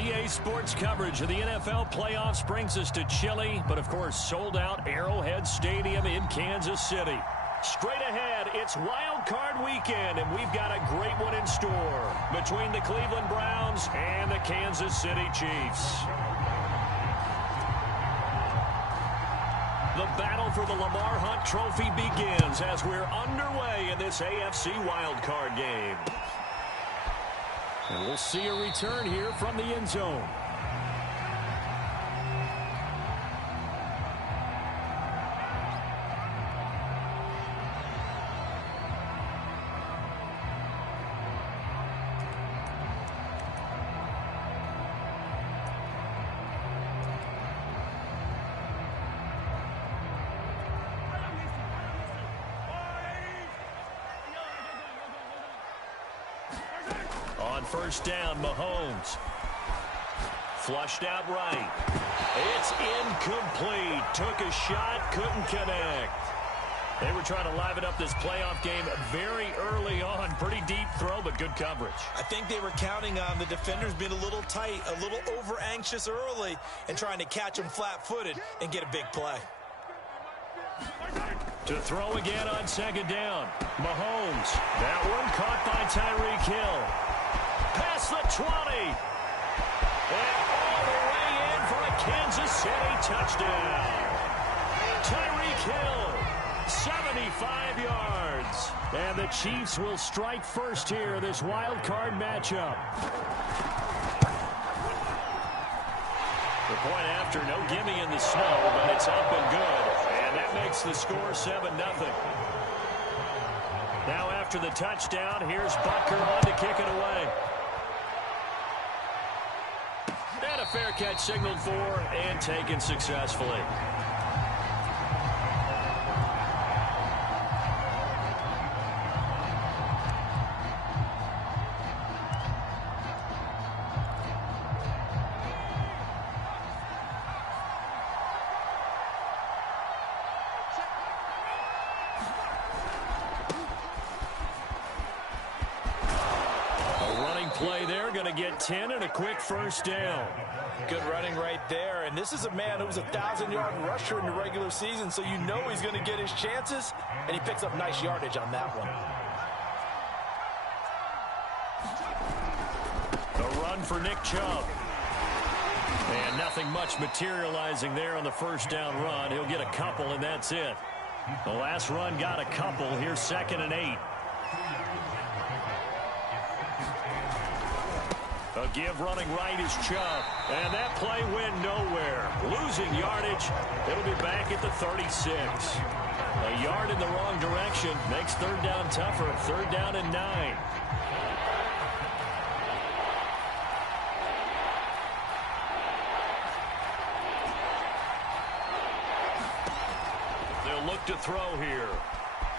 EA Sports coverage of the NFL playoffs brings us to chilly, but of course sold-out Arrowhead Stadium in Kansas City. Straight ahead, it's Wild Card Weekend, and we've got a great one in store between the Cleveland Browns and the Kansas City Chiefs. The battle for the Lamar Hunt Trophy begins as we're underway in this AFC Wild Card game. And we'll see a return here from the end zone. First down, Mahomes. Flushed out right. It's incomplete. Took a shot, couldn't connect. They were trying to liven up this playoff game very early on. Pretty deep throw, but good coverage. I think they were counting on the defenders being a little tight, a little over-anxious early, and trying to catch them flat-footed and get a big play. To throw again on second down. Mahomes. That one caught by Tyreek Hill. Past the 20. And all the way in for a Kansas City touchdown. Tyreek Hill, 75 yards. And the Chiefs will strike first here, this wild card matchup. The point after, no gimme in the snow, but it's up and good. And that makes the score 7-0. Now after the touchdown, here's Butker on to kick it away. And a fair catch signaled for and taken successfully. Play there, going to get 10 and a quick first down. Good running right there, and this is a man who was a 1,000-yard rusher in the regular season, so you know he's going to get his chances, and he picks up nice yardage on that one. The run for Nick Chubb. And nothing much materializing there on the first down run. He'll get a couple, and that's it. The last run got a couple. Here's 2nd and 8. A give running right is Chubb. And that play went nowhere. Losing yardage. It'll be back at the 36. A yard in the wrong direction makes third down tougher. 3rd down and 9. They'll look to throw here.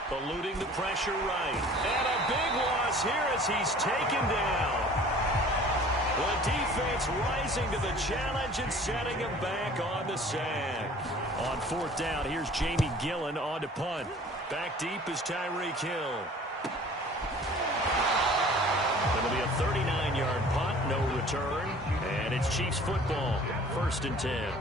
Eluding the pressure right. And a big loss here as he's taken down. The defense rising to the challenge and setting him back on the sack. On 4th down, here's Jamie Gillen on to punt. Back deep is Tyreek Hill. It'll be a 39-yard punt, no return. And it's Chiefs football, 1st and 10.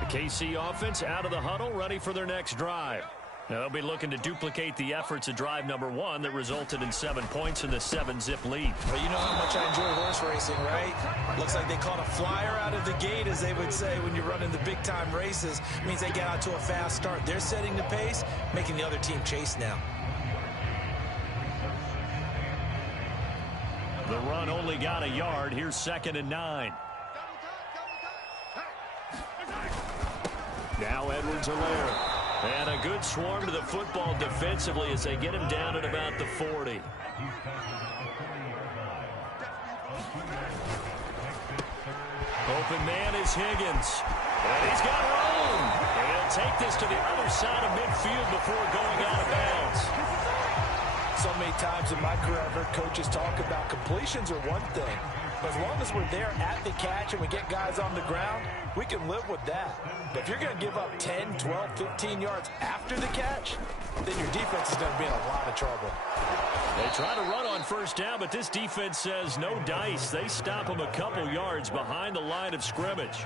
The KC offense out of the huddle, ready for their next drive. Now they'll be looking to duplicate the efforts of drive number 1 that resulted in 7 points in the 7-zip lead. Well, you know how much I enjoy horse racing, right? Looks like they caught a flyer out of the gate, as they would say when you're running the big-time races. It means they get out to a fast start. They're setting the pace, making the other team chase now. The run only got a yard. Here's 2nd and 9. Now Edwards-Helaire. And a good swarm to the football defensively as they get him down at about the 40. Open man is Higgins. And he's got room. And he'll take this to the other side of midfield before going out of bounds. So many times in my career, I've heard coaches talk about completions are one thing, As long as we're there at the catch and we get guys on the ground, we can live with that. But if you're going to give up 10, 12, 15 yards after the catch, then your defense is going to be in a lot of trouble. They try to run on first down, but this defense says no dice. They stop them a couple yards behind the line of scrimmage.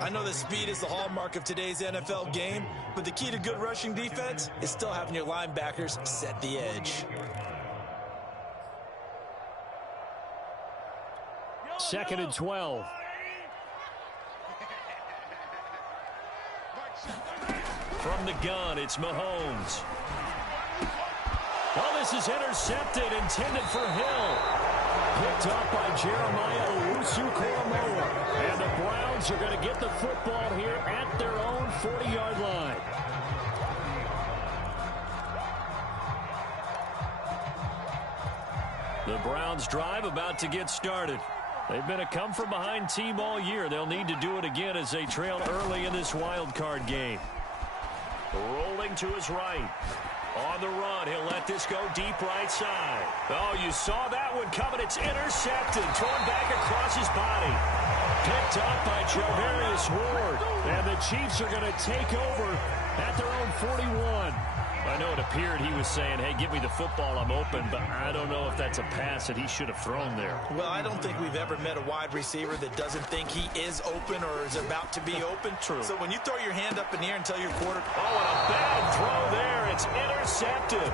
I know that speed is the hallmark of today's NFL game, but the key to good rushing defense is still having your linebackers set the edge. Second and 12. From the gun, it's Mahomes. Oh, this is intercepted, intended for Hill. Picked up by Jeremiah Owusu-Koramoah. And the Browns are going to get the football here at their own 40-yard line. The Browns drive about to get started. They've been a come-from-behind team all year. They'll need to do it again as they trail early in this wild card game. Rolling to his right. On the run, he'll let this go deep right side. Oh, you saw that one coming. It's intercepted. Thrown back across his body. Picked up by Charvarius Ward. And the Chiefs are going to take over at their own 41. I know it appeared he was saying, hey, give me the football, I'm open, but I don't know if that's a pass that he should have thrown there. Well, I don't think we've ever met a wide receiver that doesn't think he is open or is about to be open. True. So when you throw your hand up in the air and tell your quarter... Oh, and a bad throw there. It's intercepted.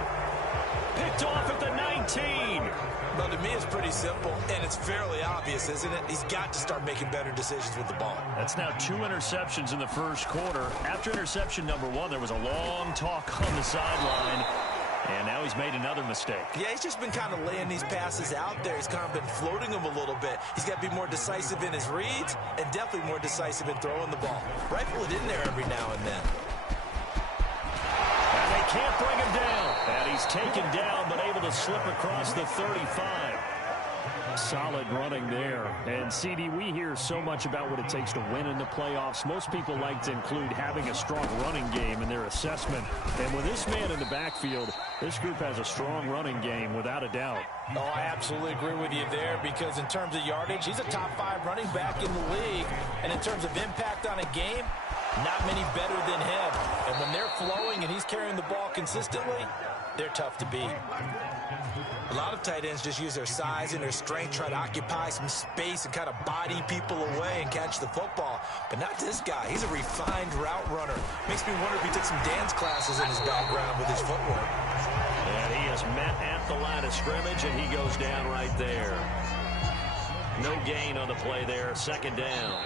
Picked off at the 19. Well, to me, it's pretty simple, and it's fairly obvious, isn't it? He's got to start making better decisions with the ball. That's now 2 interceptions in the first quarter. After interception number 1, there was a long talk on the sideline, and now he's made another mistake. Yeah, he's just been kind of laying these passes out there. He's kind of been floating them a little bit. He's got to be more decisive in his reads and definitely more decisive in throwing the ball. Rifle it in there every now and then. And they can't bring him down. And he's taken down, but able to slip across the 35. Solid running there. And, CD, we hear so much about what it takes to win in the playoffs. Most people like to include having a strong running game in their assessment. And with this man in the backfield, this group has a strong running game without a doubt. Oh, I absolutely agree with you there because in terms of yardage, he's a top 5 running back in the league. And in terms of impact on a game, not many better than him. And when they're flowing and he's carrying the ball consistently, they're tough to beat. A lot of tight ends just use their size and their strength, try to occupy some space and kind of body people away and catch the football. But not this guy. He's a refined route runner. Makes me wonder if he took some dance classes in his background with his footwork. And he is met at the line of scrimmage, and he goes down right there. No gain on the play there. Second down.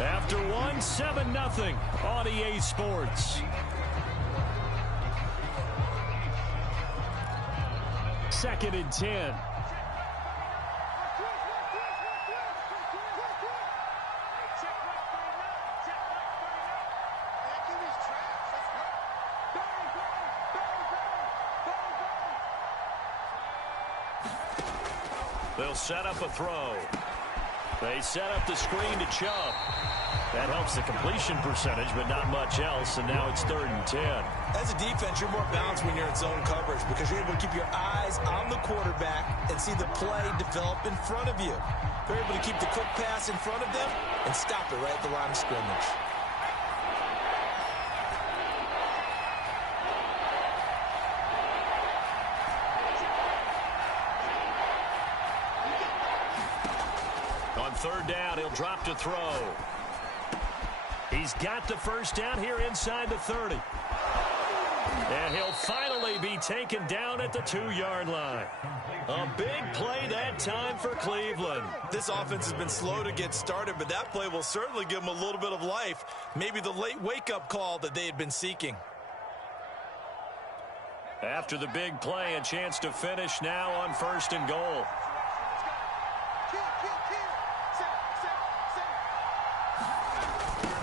After 1, 7-0 on EA Sports. Second and 10. They'll set up a throw. They set up the screen to Chubb. That helps the completion percentage, but not much else, and now it's 3rd and 10. As a defense, you're more balanced when you're in zone coverage because you're able to keep your eyes on the quarterback and see the play develop in front of you. They're able to keep the quick pass in front of them and stop it right at the line of scrimmage. On 3rd down, he'll drop to throw. He's got the first down here inside the 30. And he'll finally be taken down at the 2-yard line. A big play that time for Cleveland. This offense has been slow to get started, but that play will certainly give them a little bit of life. Maybe the late wake-up call that they had been seeking. After the big play, a chance to finish now on 1st and goal.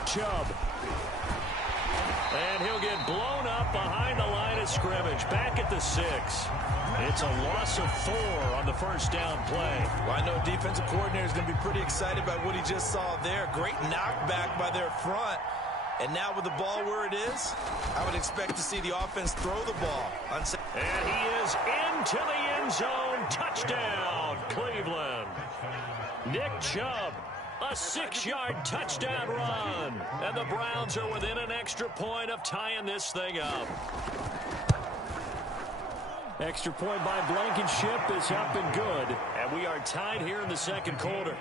Chubb. And he'll get blown up behind the line of scrimmage. Back at the 6. It's a loss of 4 on the first down play. Well, I know defensive coordinator is going to be pretty excited about what he just saw there. Great knockback by their front. And now with the ball where it is, I would expect to see the offense throw the ball. And he is into the end zone. Touchdown. Cleveland. Nick Chubb, a 6-yard touchdown run. And the Browns are within an extra point of tying this thing up. Extra point by Blankenship is up and good. And we are tied here in the second quarter.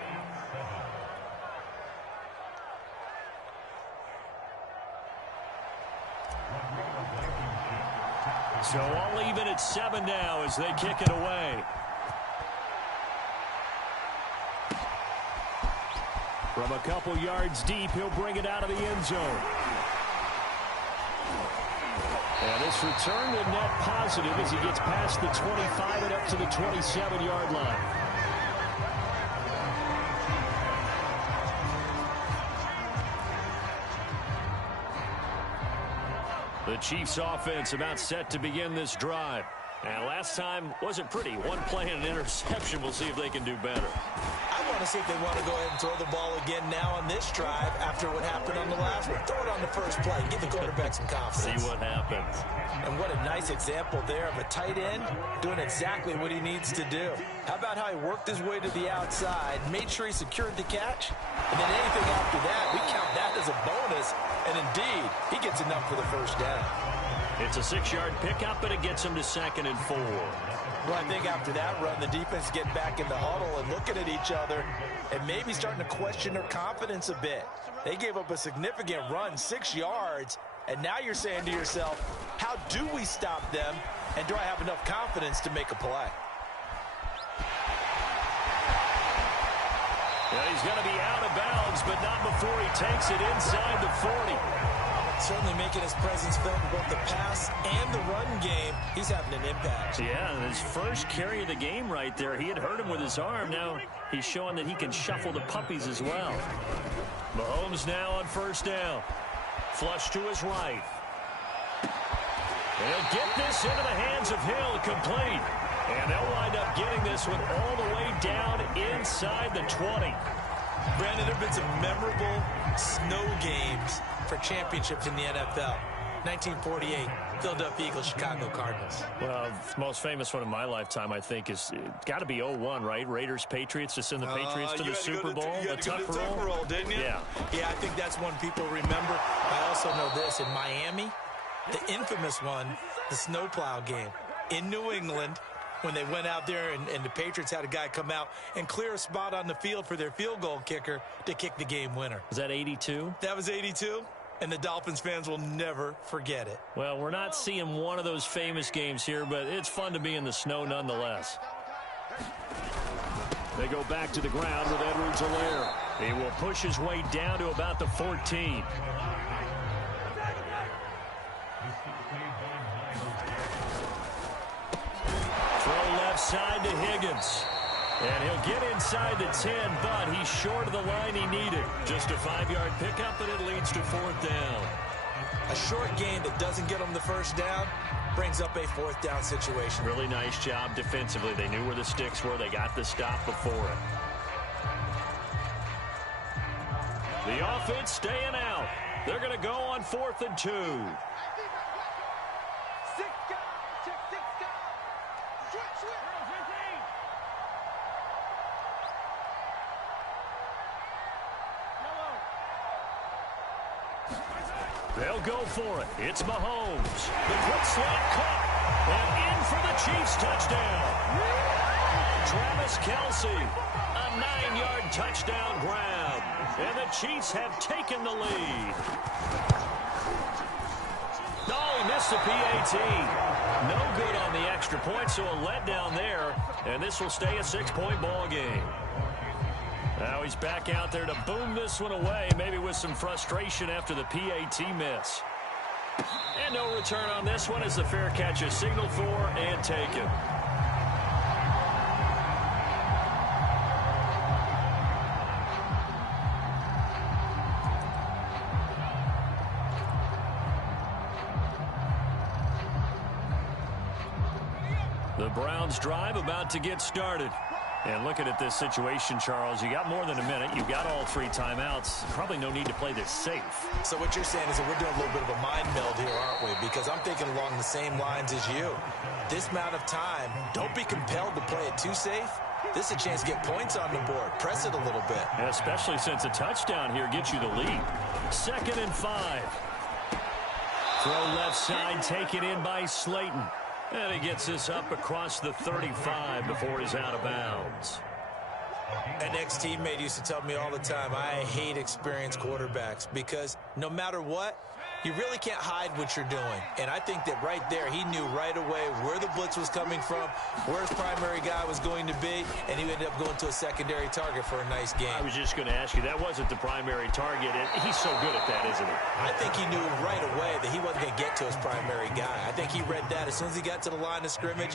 So all even at 7 now as they kick it away. From a couple yards deep, he'll bring it out of the end zone. And this return will net positive as he gets past the 25 and up to the 27-yard line. The Chiefs offense about set to begin this drive. And last time wasn't pretty. One play and an interception. We'll see if they can do better. I want to see if they want to go ahead and throw the ball again now on this drive after what happened on the last one. Throw it on the first play. Give the quarterback some confidence. See what happens. And what a nice example there of a tight end doing exactly what he needs to do. How about how he worked his way to the outside, made sure he secured the catch, and then anything after that, we count that as a bonus. And indeed, he gets enough for the first down. It's a 6-yard pickup, but it gets him to 2nd and 4. Well, I think after that run, the defense getting back in the huddle and looking at each other and maybe starting to question their confidence a bit. They gave up a significant run, 6 yards, and now you're saying to yourself, how do we stop them, and do I have enough confidence to make a play? Well, he's going to be out of bounds, but not before he takes it inside the 40. Certainly making his presence felt in both the pass and the run game. He's having an impact. Yeah, his first carry of the game right there. He had hurt him with his arm. Now he's showing that he can shuffle the puppies as well. Mahomes now on first down. Flush to his right. They'll get this into the hands of Hill, complete. And they'll wind up getting this one all the way down inside the 20. Brandon, there have been some memorable snow games for championships in the NFL. 1948, Philadelphia Eagles, Chicago Cardinals. Well, the most famous one in my lifetime, I think, is got to be 01, right? Raiders, Patriots, to send the Patriots to the Super Bowl. You had to go to the Tuck roll, didn't you? Yeah. Yeah, I think that's one people remember. I also know this. In Miami, the infamous one, the snowplow game in New England, when they went out there and the Patriots had a guy come out and clear a spot on the field for their field goal kicker to kick the game winner. Was that 82? That was 82, and the Dolphins fans will never forget it. Well, we're not seeing one of those famous games here, but it's fun to be in the snow nonetheless. They go back to the ground with Edwards-Helaire. He will push his way down to about the 14. Side to Higgins. And he'll get inside the 10, but he's short of the line he needed. Just a 5-yard pickup, and it leads to 4th down. A short gain that doesn't get them the first down brings up a 4th down situation. Really nice job defensively. They knew where the sticks were. They got the stop before it. The offense staying out. They're going to go on 4th and 2. They'll go for it. It's Mahomes. The quick slant caught. And in for the Chiefs touchdown. Travis Kelce. A 9-yard touchdown grab. And the Chiefs have taken the lead. Oh, he missed the PAT. No good on the extra point, so a letdown there. And this will stay a 6-point ball game. Now he's back out there to boom this one away, maybe with some frustration after the PAT miss. And no return on this one as the fair catch is signaled for and taken. The Browns drive about to get started. And looking at this situation, Charles, you got more than a minute. You've got all 3 timeouts. Probably no need to play this safe. So what you're saying is that we're doing a little bit of a mind meld here, aren't we? Because I'm thinking along the same lines as you. This amount of time, don't be compelled to play it too safe. This is a chance to get points on the board. Press it a little bit. Especially since a touchdown here gets you the lead. 2nd and 5. Throw left side taken in by Slayton. And he gets this up across the 35 before he's out of bounds. An ex-teammate used to tell me all the time, I hate experienced quarterbacks because no matter what, you really can't hide what you're doing. And I think that right there, he knew right away where the blitz was coming from, where his primary guy was going to be, and he ended up going to a secondary target for a nice game. I was just going to ask you, that wasn't the primary target, and he's so good at that, isn't he? I think he knew right away that he wasn't going to get to his primary guy. I think he read that as soon as he got to the line of scrimmage,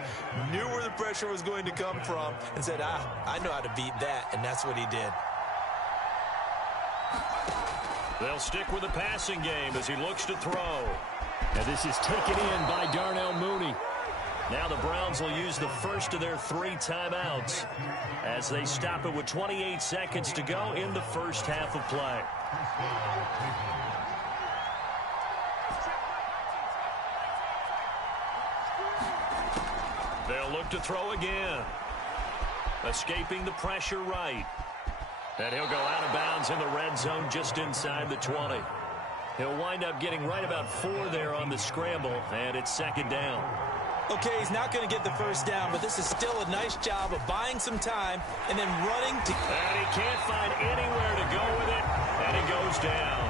knew where the pressure was going to come from, and said, I know how to beat that, and that's what he did. They'll stick with the passing game as he looks to throw. And this is taken in by Darnell Mooney. Now the Browns will use the first of their 3 timeouts as they stop it with 28 seconds to go in the first half of play. They'll look to throw again. Escaping the pressure right. And he'll go out of bounds in the red zone just inside the 20. He'll wind up getting right about 4 there on the scramble, and it's 2nd down. Okay, he's not going to get the first down, but this is still a nice job of buying some time and then running to... And he can't find anywhere to go with it, and he goes down.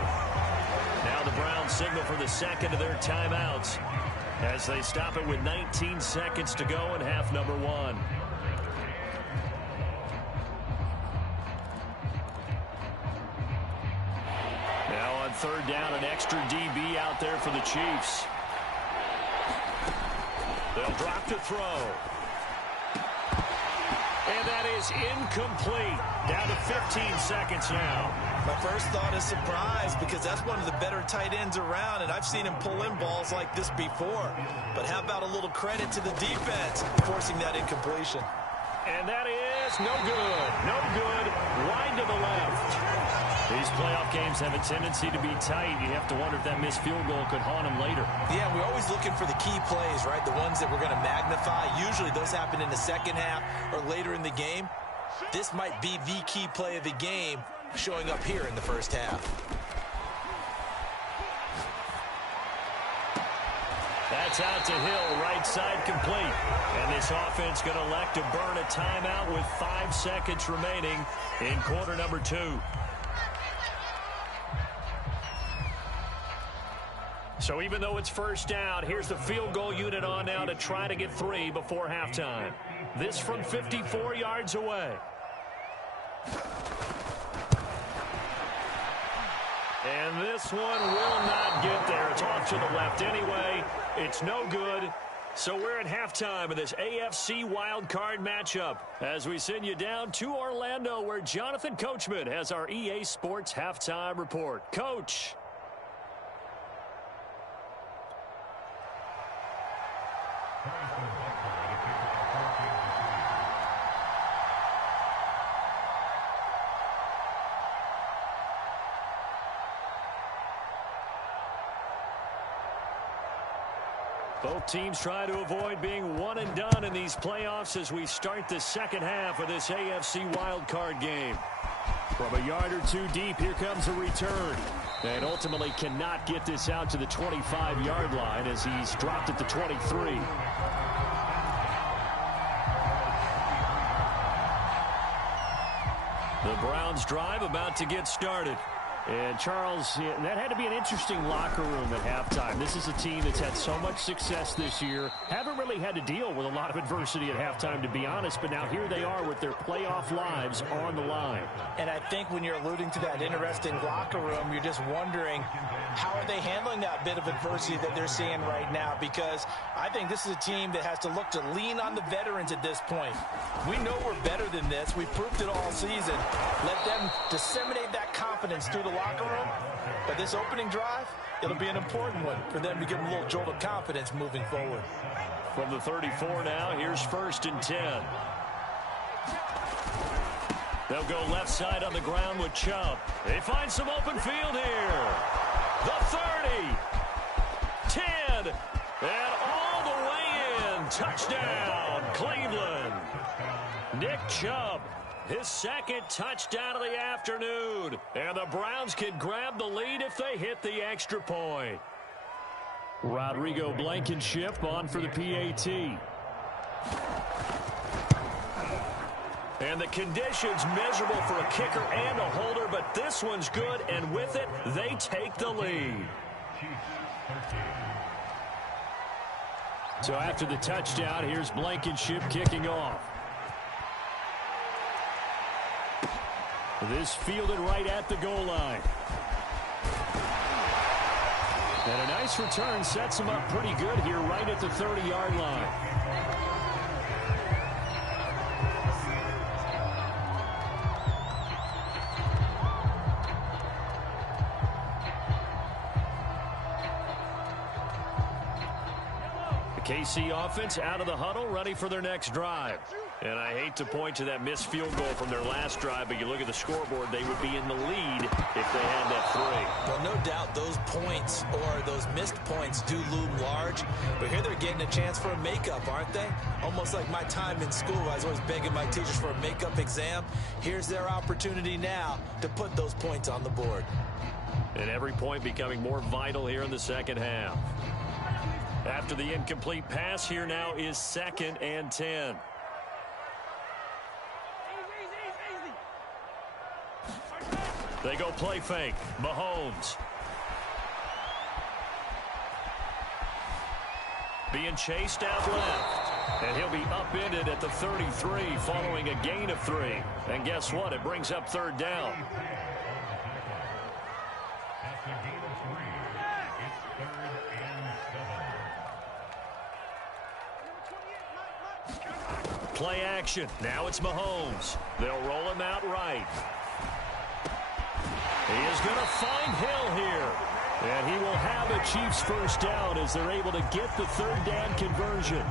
Now the Browns signal for the 2nd of their timeouts as they stop it with 19 seconds to go in half number 1. Now on 3rd down, an extra DB out there for the Chiefs. They'll drop to throw. And that is incomplete. Down to 15 seconds now. My first thought is surprise because that's one of the better tight ends around, and I've seen him pull in balls like this before. But how about a little credit to the defense forcing that incompletion? And that is no good. No good. Wide to the left. These playoff games have a tendency to be tight. You have to wonder if that missed field goal could haunt him later. Yeah, we're always looking for the key plays, right? The ones that we're going to magnify. Usually those happen in the second half or later in the game. This might be the key play of the game showing up here in the first half. That's out to Hill, right side complete. And this offense going to elect to burn a timeout with 5 seconds remaining in quarter number 2. So even though it's first down, here's the field goal unit on now to try to get 3 before halftime. This from 54 yards away. And this one will not get there. It's off to the left anyway. It's no good. So we're at halftime of this AFC wildcard matchup as we send you down to Orlando where Jonathan Coachman has our EA Sports halftime report. Coach. Both teams try to avoid being one and done in these playoffs as we start the second half of this AFC wildcard game. From a yard or 2 deep, here comes a return. And ultimately cannot get this out to the 25-yard line as he's dropped at the 23. The Browns drive about to get started. And, Charles, that had to be an interesting locker room at halftime. This is a team that's had so much success this year. Haven't really had to deal with a lot of adversity at halftime, to be honest. But now here they are with their playoff lives on the line. And I think when you're alluding to that interesting locker room, you're just wondering how are they handling that bit of adversity that they're seeing right now? Because I think this is a team that has to look to lean on the veterans at this point. We know we're better than this. We've proved it all season. Let them disseminate that confidence through the locker room. But this opening drive, it'll be an important one for them to give them a little jolt of confidence moving forward. From the 34 now, here's 1st and 10. They'll go left side on the ground with Chubb. They find some open field here. The 30, 10, and all the way in. Touchdown, Cleveland. Nick Chubb, his second touchdown of the afternoon. And the Browns can grab the lead if they hit the extra point. Rodrigo Blankenship on for the PAT. And the conditions miserable for a kicker and a holder, but this one's good, and with it, they take the lead. So after the touchdown, here's Blankenship kicking off. This fielded right at the goal line. And a nice return sets him up pretty good here right at the 30-yard line. KC offense out of the huddle, ready for their next drive. And I hate to point to that missed field goal from their last drive, but you look at the scoreboard, they would be in the lead if they had that three. Well, no doubt those points or those missed points do loom large, but here they're getting a chance for a makeup, aren't they? Almost like my time in school, I was always begging my teachers for a makeup exam. Here's their opportunity now to put those points on the board. And every point becoming more vital here in the second half. After the incomplete pass, here now is 2nd and 10. They go play fake. Mahomes. Being chased out left. And he'll be upended at the 33 following a gain of 3. And guess what? It brings up 3rd down. Play action. Now it's Mahomes. They'll roll him out right. He is going to find Hill here. And he will have a Chiefs first down as they're able to get the 3rd down conversion.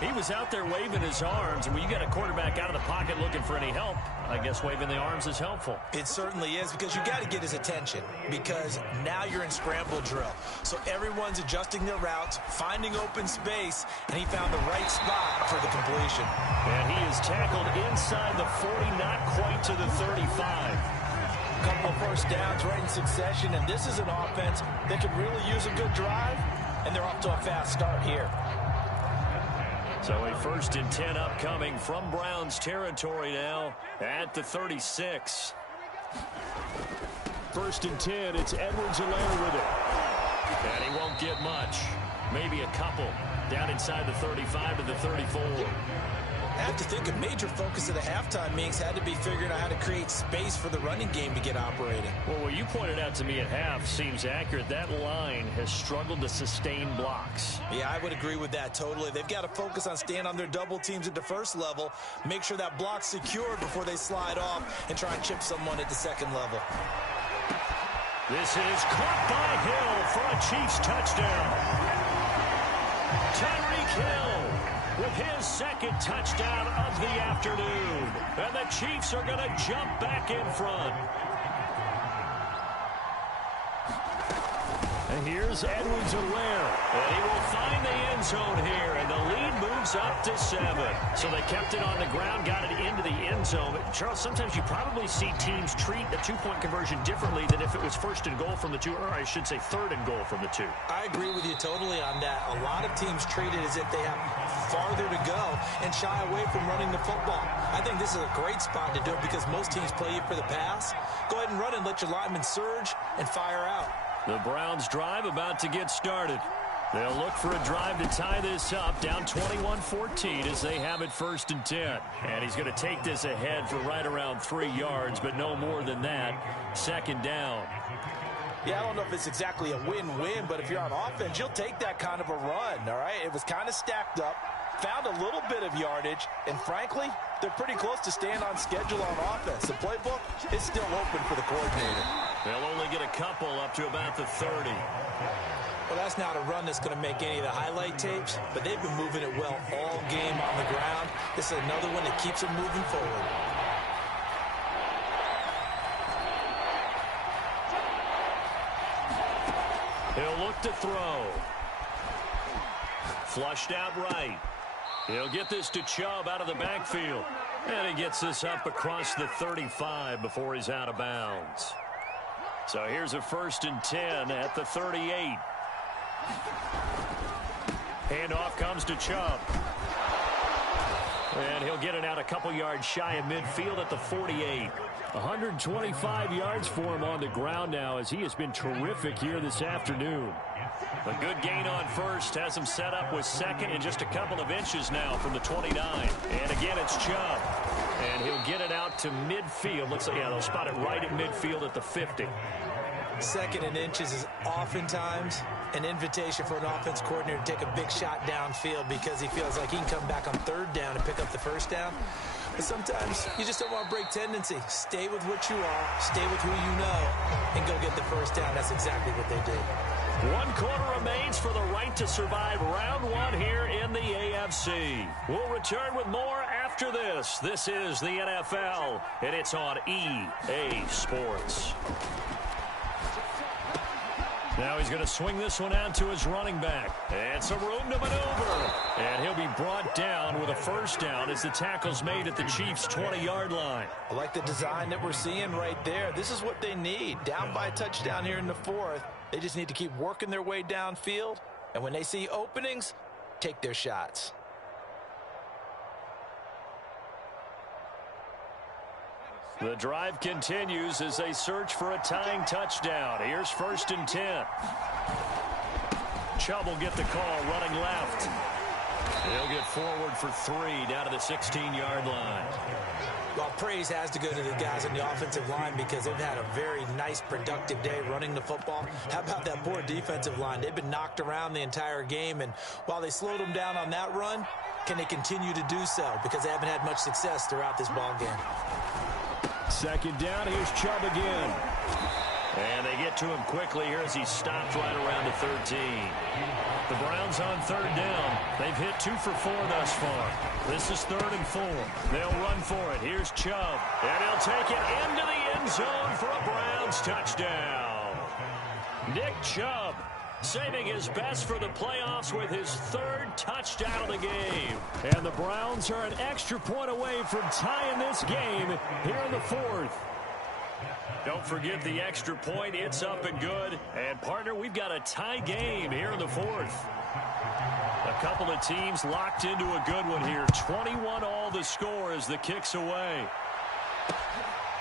He was out there waving his arms, and when you got a quarterback out of the pocket looking for any help, I guess waving the arms is helpful. It certainly is, because you got to get his attention, because now you're in scramble drill. So everyone's adjusting their routes, finding open space, and he found the right spot for the completion. And he is tackled inside the 40, not quite to the 35. Couple of first downs right in succession, and this is an offense that could really use a good drive, and they're off to a fast start here. So a 1st and 10 upcoming from Browns territory now at the 36. 1st and 10, it's Edwards-Helaire with it. And he won't get much. Maybe a couple down inside the 35 to the 34. I have to think a major focus of the halftime meetings had to be figuring out how to create space for the running game to get operating. Well, what you pointed out to me at half seems accurate. That line has struggled to sustain blocks. Yeah, I would agree with that totally. They've got to focus on staying on their double teams at the first level, make sure that block's secured before they slide off and try and chip someone at the second level. This is caught by Hill for a Chiefs touchdown. Tyreek Hill with his 2nd touchdown of the afternoon. And the Chiefs are going to jump back in front. And here's Edwards-Helaire. And he will find the end zone here. And the lead moves up to 7. So they kept it on the ground, got it into the end zone. But Charles, sometimes you probably see teams treat a 2-point conversion differently than if it was 1st and goal from the 2, or I should say 3rd and goal from the 2. I agree with you totally on that. A lot of teams treat it as if they have farther to go and shy away from running the football. I think this is a great spot to do it because most teams play you for the pass. Go ahead and run and let your linemen surge and fire out. The Browns drive about to get started. They'll look for a drive to tie this up, down 21-14 as they have it 1st and 10. And he's going to take this ahead for right around 3 yards, but no more than that. 2nd down. Yeah, I don't know if it's exactly a win-win, but if you're on offense, you'll take that kind of a run, all right? It was kind of stacked up, found a little bit of yardage, and frankly, they're pretty close to staying on schedule on offense. The playbook is still open for the coordinator. They'll only get a couple up to about the 30. Well, that's not a run that's going to make any of the highlight tapes, but they've been moving it well all game on the ground. This is another one that keeps them moving forward. He'll look to throw. Flushed out right. He'll get this to Chubb out of the backfield. And he gets this up across the 35 before he's out of bounds. So here's a 1st and 10 at the 38. Handoff comes to Chubb. And he'll get it out a couple yards shy of midfield at the 48. 125 yards for him on the ground now as he has been terrific here this afternoon. A good gain on first has him set up with second and just a couple of inches now from the 29. And again, it's Chubb. And he'll get it out to midfield. Looks like, yeah, they'll spot it right at midfield at the 50. Second and inches is oftentimes an invitation for an offense coordinator to take a big shot downfield because he feels like he can come back on 3rd down and pick up the 1st down. But sometimes you just don't want to break tendency. Stay with what you are, stay with who you know, and go get the 1st down. That's exactly what they did. 1 quarter remains for the right to survive round 1 here in the AFC. We'll return with more after this. This is the NFL, and it's on EA Sports. Now he's going to swing this one out to his running back. And some room to maneuver. And he'll be brought down with a 1st down as the tackle's made at the Chiefs' 20-yard line. I like the design that we're seeing right there. This is what they need. Down by a touchdown here in the 4th. They just need to keep working their way downfield. And when they see openings, take their shots. The drive continues as they search for a tying touchdown. Here's 1st and 10. Chubb will get the call running left. He'll get forward for 3 down to the 16-yard line. Well, praise has to go to the guys on the offensive line because they've had a very nice, productive day running the football. How about that poor defensive line? They've been knocked around the entire game, and while they slowed them down on that run, can they continue to do so? Because they haven't had much success throughout this ball game. 2nd down, here's Chubb again. And they get to him quickly here as he stopped right around the 13. The Browns on 3rd down. They've hit 2 for 4 thus far. This is 3rd and 4. They'll run for it. Here's Chubb. And he'll take it into the end zone for a Browns touchdown. Nick Chubb saving his best for the playoffs with his 3rd touchdown of the game. And the Browns are an extra point away from tying this game here in the 4th. Don't forget the extra point. It's up and good. And, partner, we've got a tie game here in the 4th. A couple of teams locked into a good one here. 21 all the score as the kick's away.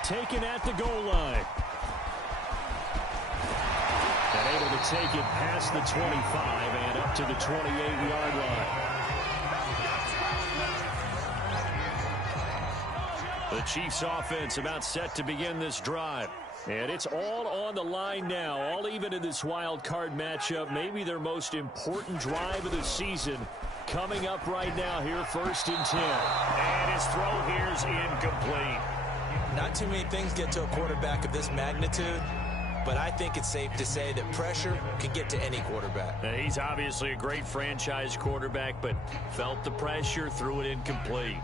Taken at the goal line. And able to take it past the 25 and up to the 28-yard line. The Chiefs offense about set to begin this drive. And it's all on the line now, all even in this wild card matchup. Maybe their most important drive of the season coming up right now here, 1st and 10. And his throw here's incomplete. Not too many things get to a quarterback of this magnitude, but I think it's safe to say that pressure can get to any quarterback. Now, he's obviously a great franchise quarterback, but felt the pressure, threw it incomplete.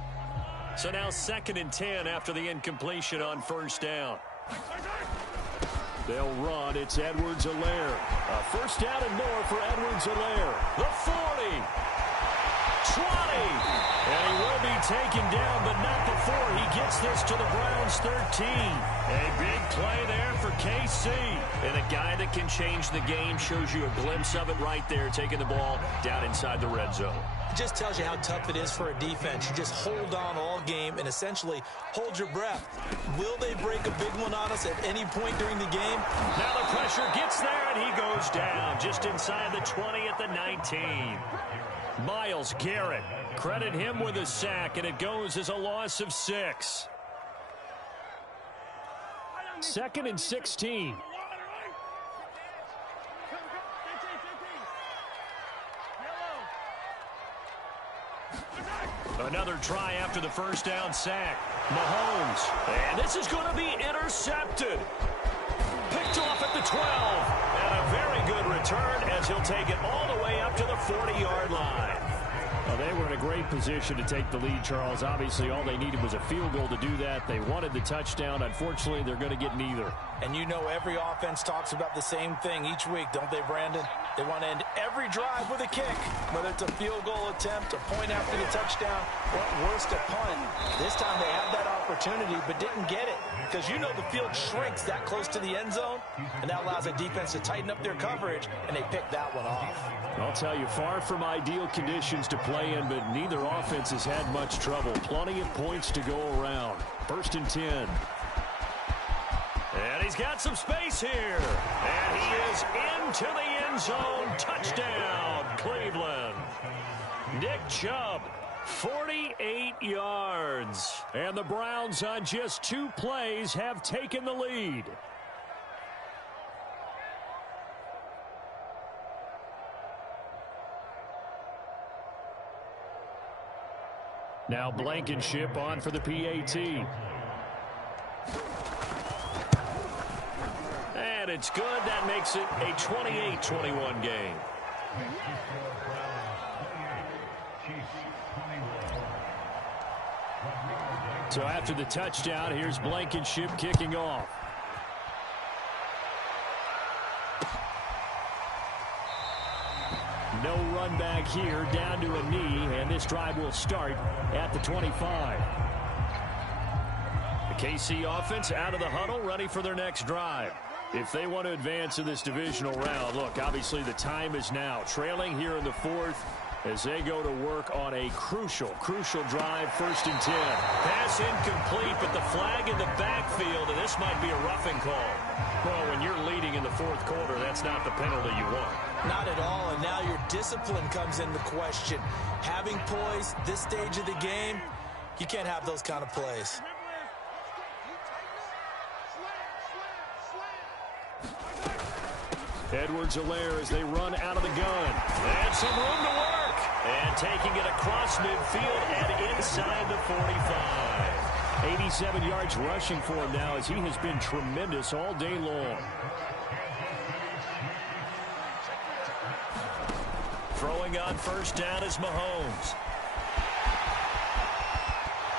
So now 2nd and 10 after the incompletion on 1st down. They'll run. It's Edwards-Helaire. A 1st down and more for Edwards-Helaire. The 40. 20. And he will be taken down, but not before he gets this to the Browns' 13. A big play there for KC. And a guy that can change the game, shows you a glimpse of it right there, taking the ball down inside the red zone. It just tells you how tough it is for a defense. You just hold on all game and essentially hold your breath. Will they break a big one on us at any point during the game? Now the pressure gets there, and he goes down just inside the 20 at the 19. Myles Garrett, credit him with a sack, and it goes as a loss of 6. 2nd and 16. Another try after the 1st down sack. Mahomes, and this is going to be intercepted. Picked off at the 12. And a very good return as he'll take it all the way up to the 40-yard line. Well, they were in a great position to take the lead, Charles. Obviously, all they needed was a field goal to do that. They wanted the touchdown. Unfortunately, they're going to get neither. And you know every offense talks about the same thing each week, don't they, Brandon? They want to end every drive with a kick, whether it's a field goal attempt, a point after the touchdown, or at worst, a punt. This time they had that opportunity but didn't get it because you know the field shrinks that close to the end zone, and that allows the defense to tighten up their coverage, and they picked that one off. I'll tell you, far from ideal conditions to play in, but neither offense has had much trouble. Plenty of points to go around. 1st and 10. And he's got some space here. And he is into the end zone. Touchdown, Cleveland. Nick Chubb, 48 yards. And the Browns on just 2 plays have taken the lead. Now Blankenship on for the PAT. And it's good. That makes it a 28-21 game. So after the touchdown, here's Blankenship kicking off. No run back here, down to a knee, and this drive will start at the 25. The KC offense out of the huddle, ready for their next drive. If they want to advance in this divisional round, look, obviously the time is now. Trailing here in the 4th as they go to work on a crucial drive, 1st and 10. Pass incomplete, but the flag in the backfield, and this might be a roughing call. Well, when you're leading in the 4th quarter, that's not the penalty you want. Not at all, and now your discipline comes into question. Having poise this stage of the game, you can't have those kind of plays. Edwards-Helaire as they run out of the gun. And some room to work. And taking it across midfield and inside the 45. 87 yards rushing for him now as he has been tremendous all day long. Throwing on 1st down is Mahomes.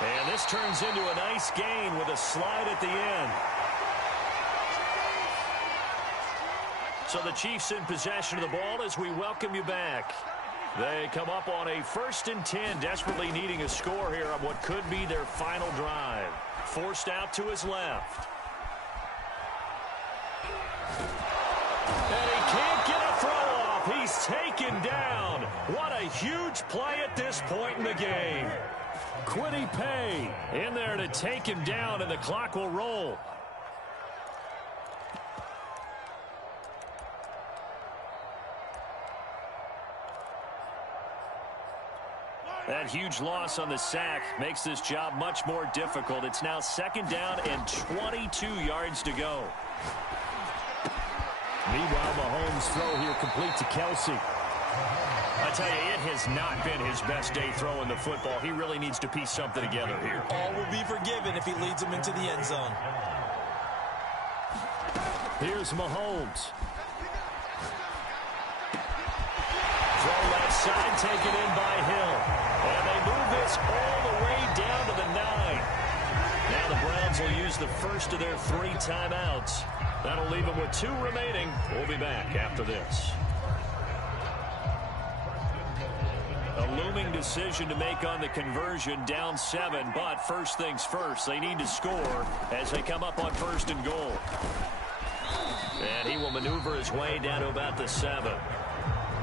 And this turns into a nice gain with a slide at the end. So the Chiefs in possession of the ball as we welcome you back. They come up on a 1st and 10, desperately needing a score here on what could be their final drive. Forced out to his left. And he can't get a throw off. He's taken down. What a huge play at this point in the game. Kwity Paye in there to take him down, and the clock will roll. That huge loss on the sack makes this job much more difficult. It's now 2nd down and 22 yards to go. Meanwhile, Mahomes' throw here complete to Kelsey. I tell you, it has not been his best day throwing the football. He really needs to piece something together here. All will be forgiven if he leads them into the end zone. Here's Mahomes. Throw left side, taken in by Hill. And they move this all the way down to the 9. Now the Browns will use the first of their 3 timeouts. That'll leave them with 2 remaining. We'll be back after this. A looming decision to make on the conversion, down 7, but first things first, they need to score as they come up on 1st and goal. And he will maneuver his way down to about the 7.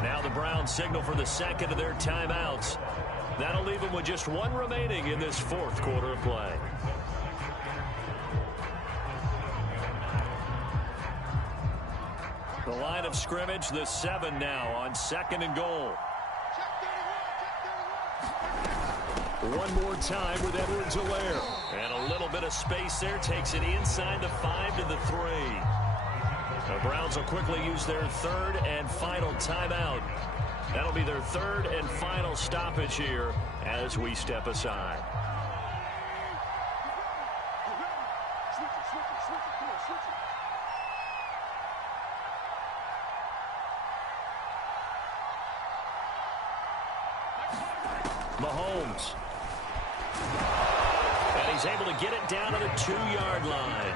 Now the Browns signal for the 2nd of their timeouts. That'll leave them with just 1 remaining in this 4th quarter of play. The line of scrimmage, the 7 now on 2nd and goal. One more time with Edwards-Helaire. And a little bit of space there takes it inside the 5 to the 3. The Browns will quickly use their 3rd and final timeout. That'll be their 3rd and final stoppage here as we step aside. Mahomes. And he's able to get it down to the 2-yard line.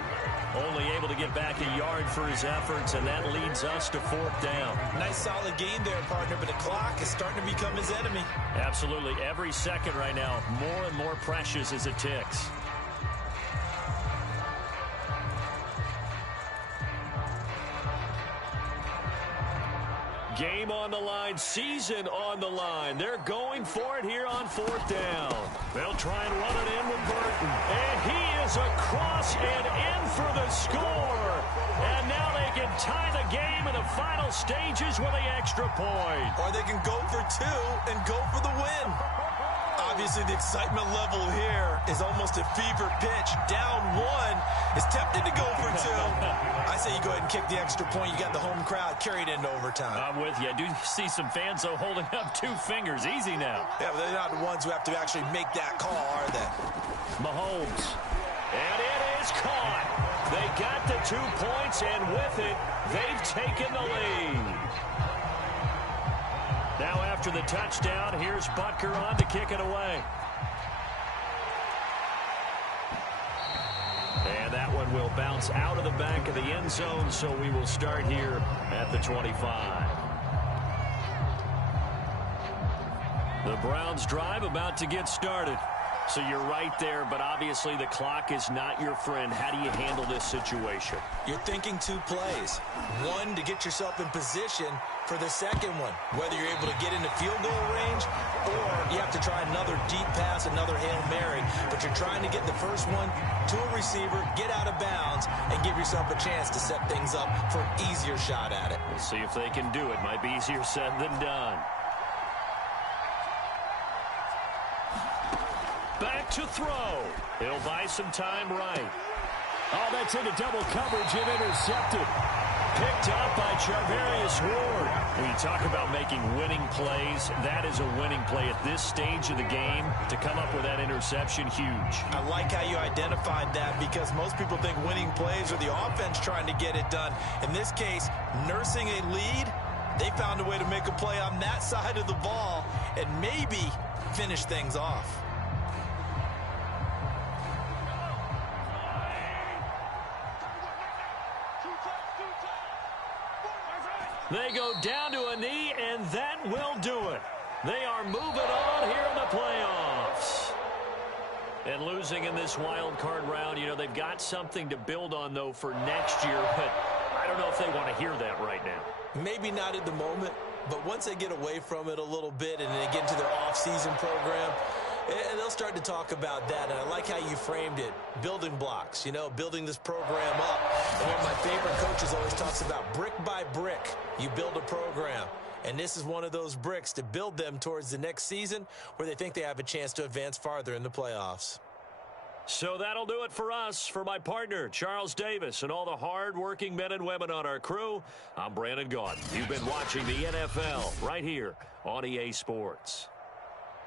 Only able to get back a yard for his efforts, and that leads us to 4th down. Nice solid game there, partner, but the clock is starting to become his enemy. Absolutely. Every second right now, more and more precious as it ticks. Game on the line, season on the line. They're going for it here on 4th down. They'll try and run it in with Burton. And he is across and in for the score. And now they can tie the game in the final stages with the extra point. Or they can go for 2 and go for the win. Obviously, the excitement level here is almost a fever pitch. Down 1 is tempted to go for 2. I say you go ahead and kick the extra point. You got the home crowd carried into overtime. I'm with you. I do see some fans, though, holding up 2 fingers. Easy now. Yeah, but they're not the ones who have to actually make that call, are they? Mahomes. And it is caught. They got the 2 points, and with it, they've taken the lead. Now after the touchdown, here's Butker on to kick it away. And that one will bounce out of the back of the end zone, so we will start here at the 25. The Browns drive about to get started. So you're right there, but obviously the clock is not your friend. How do you handle this situation? You're thinking 2 plays. 1 to get yourself in position for the second one, whether you're able to get into field goal range or you have to try another deep pass, another Hail Mary, but you're trying to get the first one to a receiver, get out of bounds, and give yourself a chance to set things up for an easier shot at it. We'll see if they can do it. Might be easier said than done. Back to throw. He'll buy some time right. Oh, that's into double coverage and intercepted. Picked up by Charvarius Ward. When you talk about making winning plays, that is a winning play at this stage of the game. To come up with that interception, huge. I like how you identified that because most people think winning plays are the offense trying to get it done. In this case, nursing a lead, they found a way to make a play on that side of the ball and maybe finish things off. They go down to a knee, and that will do it. They are moving on here in the playoffs. And losing in this wild card round, you know, they've got something to build on, though, for next year. But I don't know if they want to hear that right now. Maybe not at the moment, but once they get away from it a little bit and they get into their off-season program, and they'll start to talk about that. And I like how you framed it. Building blocks, you know, building this program up. And one of my favorite coaches always talks about brick by brick, you build a program. And this is one of those bricks to build them towards the next season where they think they have a chance to advance farther in the playoffs. So that'll do it for us. For my partner, Charles Davis, and all the hard-working men and women on our crew, I'm Brandon Gaudin. You've been watching the NFL right here on EA Sports.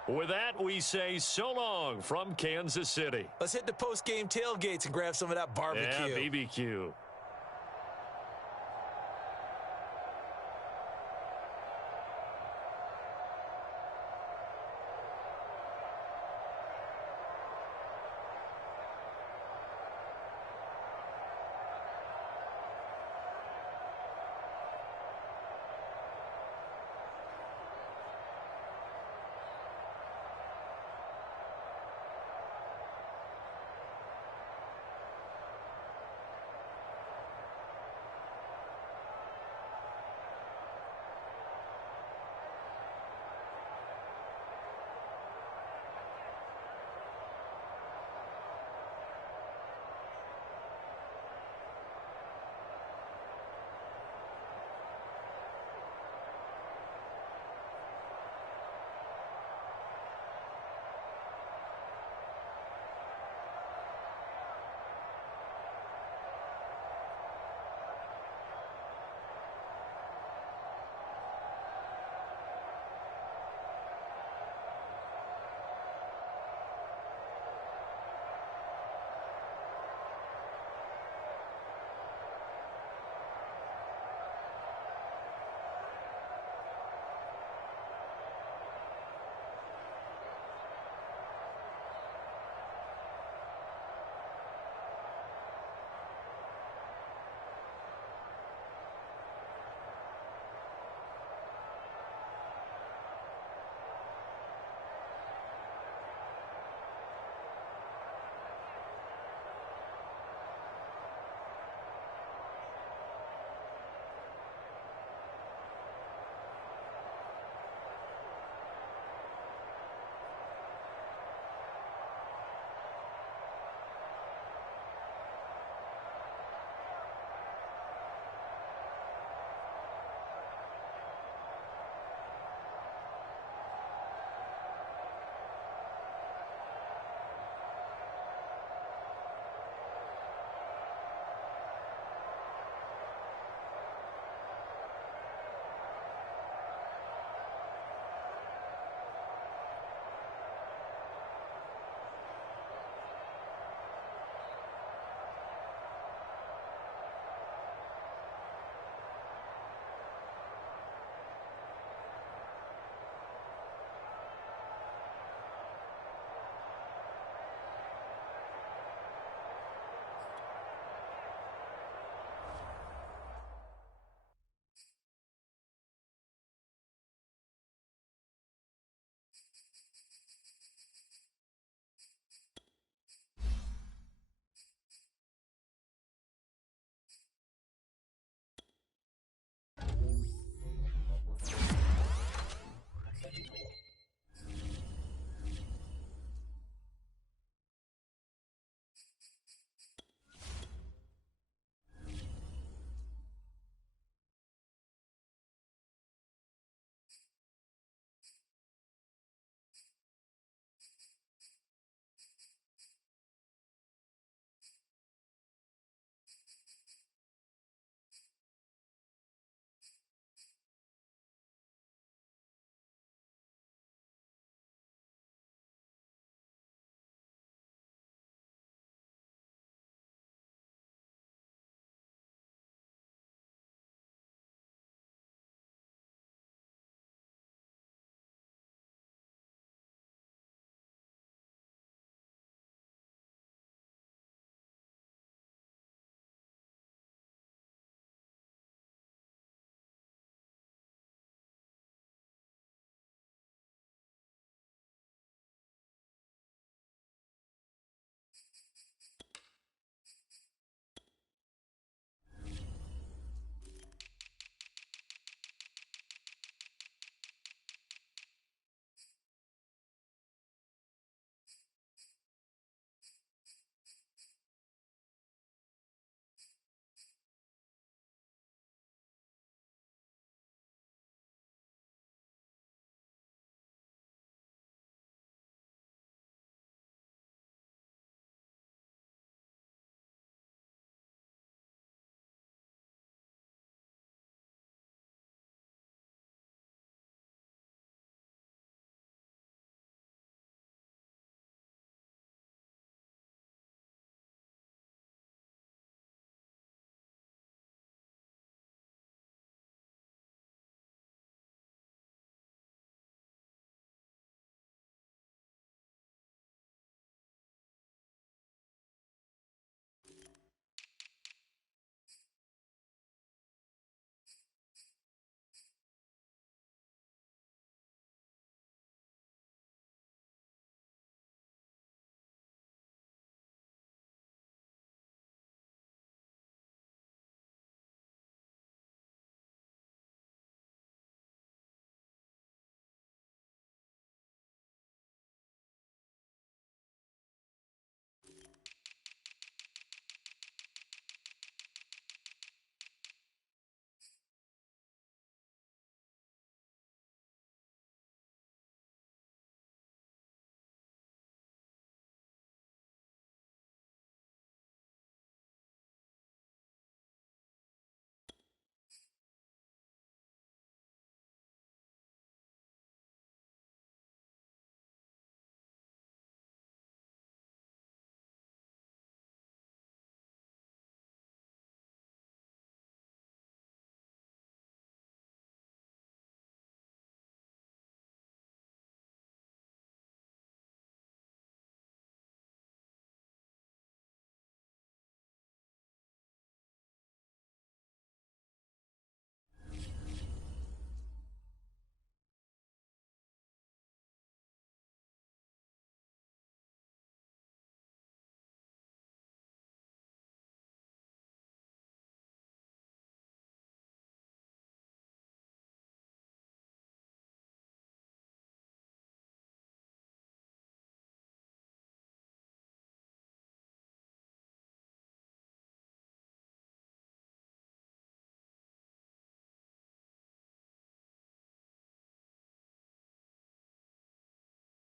With that, we say so long from Kansas City. Let's hit the post-game tailgates and grab some of that barbecue. Yeah, BBQ.